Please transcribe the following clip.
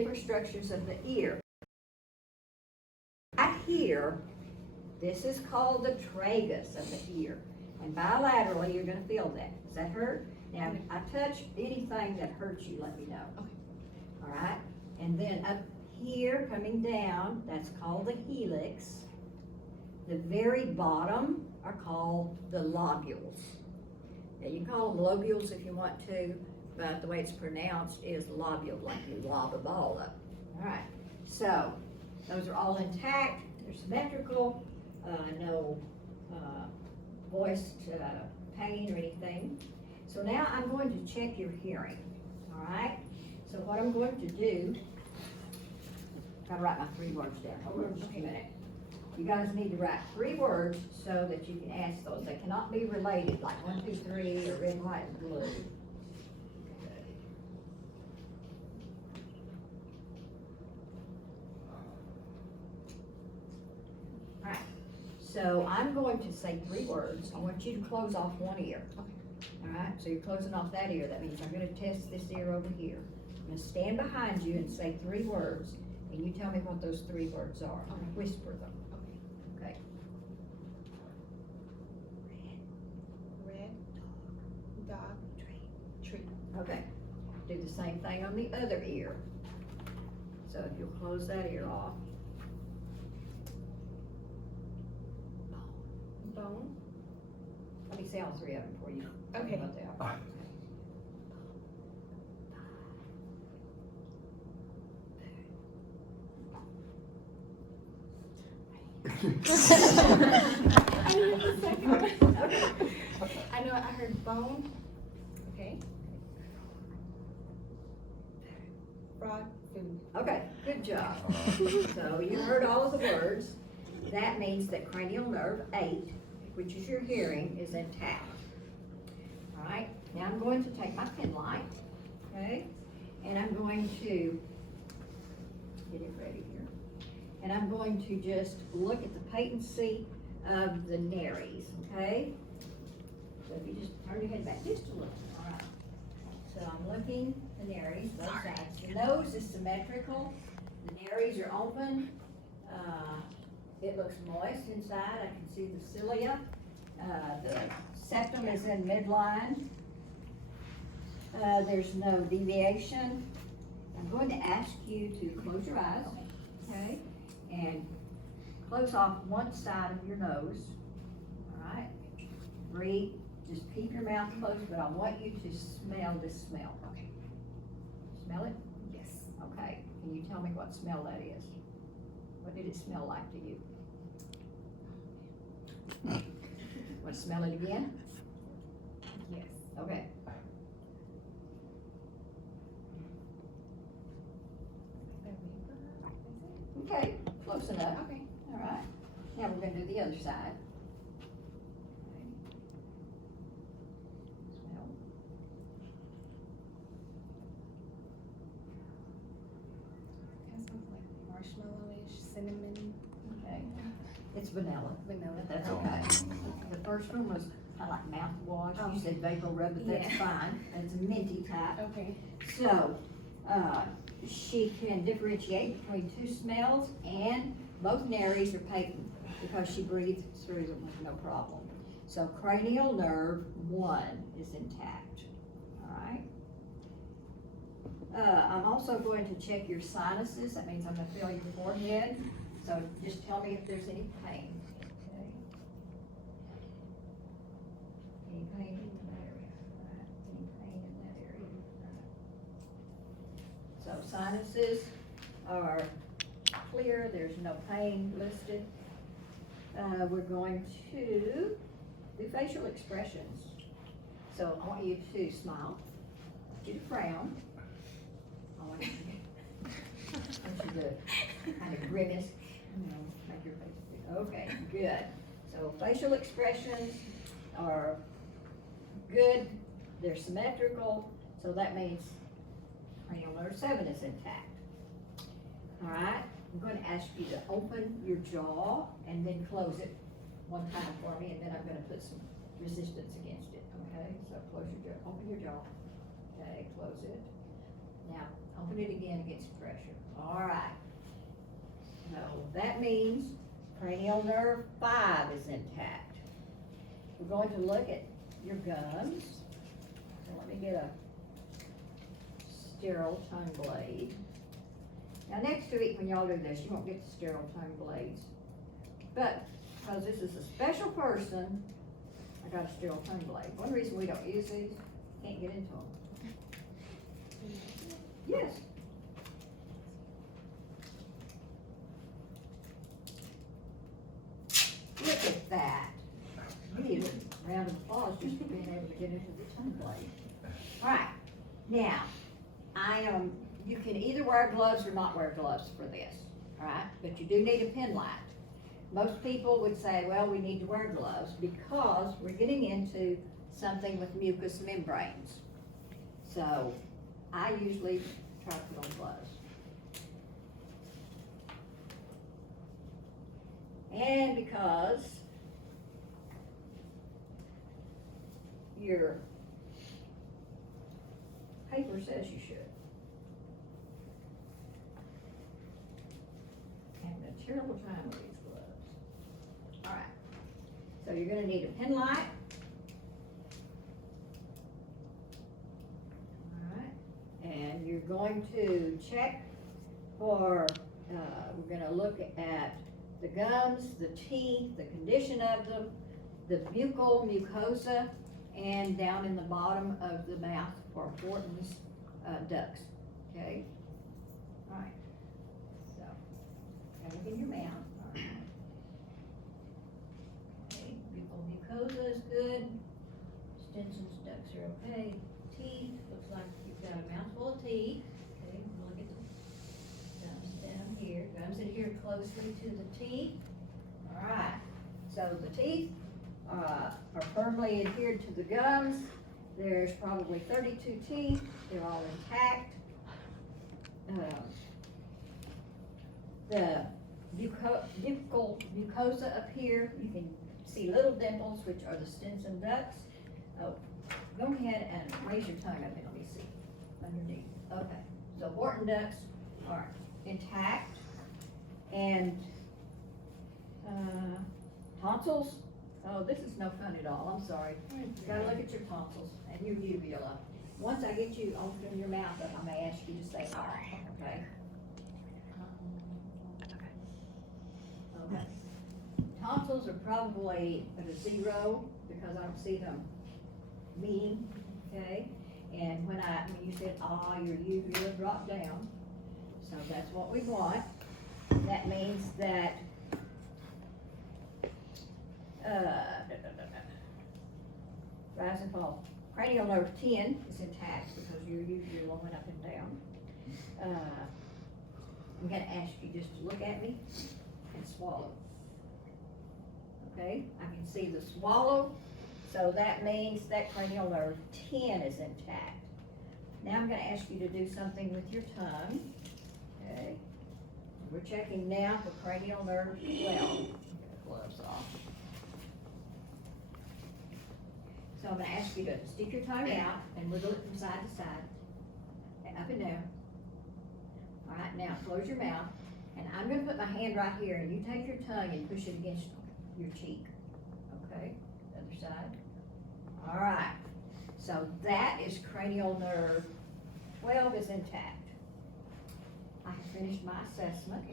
different structures of the ear. Right here, this is called the tragus of the ear. And bilaterally, you're gonna feel that. Does that hurt? Now, if I touch anything that hurts you, let me know. Okay. All right? And then up here, coming down, that's called the helix. The very bottom are called the lobules. Now, you can call them lobules if you want to, but the way it's pronounced is lobule, like you lob a ball up. All right, so those are all intact, they're symmetrical, no voiced pain or anything. So now I'm going to check your hearing, all right? So what I'm going to do, gotta write my 3 words down. Hold on just a minute. You guys need to write 3 words so that you can ask those. They cannot be related, like 1, 2, 3, or red, white, and blue. Alright, so I'm going to say 3 words. I want you to close off one ear. Okay. Alright, so you're closing off that ear. That means I'm gonna test this ear over here. I'm gonna stand behind you and say 3 words, and you tell me what those 3 words are. I'm gonna whisper them. Okay. Red, dog, tree. Okay. Do the same thing on the other ear. So if you'll close that ear off. Bone. Let me say all 3 of them for you. Tell me Okay. what they are. I know I heard bone. Okay. Frog, food. Okay, good job. So you heard all of the words. That means that cranial nerve 8, which is your hearing, is intact. All right, now I'm going to take my pen light, okay? And I'm going to get it ready here. And I'm going to just look at the patency of the nares, okay? So if you just turn your head back just a little, all right. So I'm looking at the nares, both sides. The nose is symmetrical, the nares are open. It looks moist inside, I can see the cilia. The septum is in midline. There's no deviation. I'm going to ask you to close your eyes, okay? And close off one side of your nose, all right? Breathe, just keep your mouth closed, but I want you to smell this smell. Okay. Smell it? Yes. Okay, can you tell me what smell that is? What did it smell like to you? Want to smell it again? Yes. Okay. Okay, close enough. Okay. All right. Now we're going to do the other side. Smell. Kind of smells like marshmallowish, cinnamon. Okay. It's vanilla. Vanilla. That's okay. The first one was kind of like mouthwash. Oh. You said vapor rub, but that's Yeah. fine. It's a minty type. Okay. So, she can differentiate between 2 smells, and both nares are patent because she breathes through them with no problem. So cranial nerve 1 is intact, all right? I'm also going to check your sinuses. That means I'm gonna feel your forehead. So just tell me if there's any pain, okay? Any pain in that area, right? Any pain in that area, right? So sinuses are clear, there's no pain listed. We're going to do facial expressions. So I want you to smile, I want you to frown, I want you to kind of grimace, make your face big. Okay, good. So facial expressions are good, they're symmetrical, so that means cranial nerve 7 is intact. All right, I'm going to ask you to open your jaw and then close it one time for me, and then I'm going to put some resistance against it, okay? So close your jaw, open your jaw, okay, close it. Now, open it again against pressure. All right. So that means cranial nerve 5 is intact. We're going to look at your gums. So let me get a sterile tongue blade. Now next week when y'all do this, you won't get the sterile tongue blades. But because this is a special person, I got a sterile tongue blade. One reason we don't use these, can't get into them. Yes. Look at that. You need a round of applause just for being able to get into the tongue blade. All right, now, you can either wear gloves or not wear gloves for this, all right? But you do need a pen light. Most people would say, well, we need to wear gloves because we're getting into something with mucous membranes. So I usually try to put on gloves. And because your paper says you should. Having a terrible time with these gloves. All right, so you're gonna need a pen light. All right, and you're going to check for, we're gonna look at the gums, the teeth, the condition of them, the buccal mucosa, and down in the bottom of the mouth for Wharton's ducts, okay? All right, so, look in your mouth, all right. Okay, buccal mucosa is good, Stinson's ducts are okay, teeth, looks like you've got a mouthful of teeth, okay, look at the gums down here, gums adhere closely to the teeth, all right, so the teeth are firmly adhered to the gums. There's probably 32 teeth. They're all intact. The buccal mucosa up here, you can see little dimples, which are the Stinson ducts. Oh, go ahead and raise your tongue up and let me see underneath. Okay, so Wharton ducts are intact. And tonsils. Oh, this is no fun at all, I'm sorry. You gotta look at your tonsils and your uvula. Once I get you open your mouth up, I may ask you to say, okay? Okay. Tonsils are probably at a 0 because I don't see them meeting, okay? And when you said, your uvula dropped down. So that's what we want. That means that rise and fall. Cranial nerve 10 is intact because your uvula went up and down. I'm gonna ask you just to look at me and swallow. Okay, I can see the swallow, so that means that cranial nerve 10 is intact. Now I'm gonna ask you to do something with your tongue. Okay, we're checking now for cranial nerve 12. Gloves off. So I'm gonna ask you to stick your tongue out and wiggle it from side to side, and up and down. All right, now close your mouth, and I'm gonna put my hand right here, and you take your tongue and push it against your cheek. Okay, other side. All right, so that is cranial nerve 12 is intact. I have finished my assessment.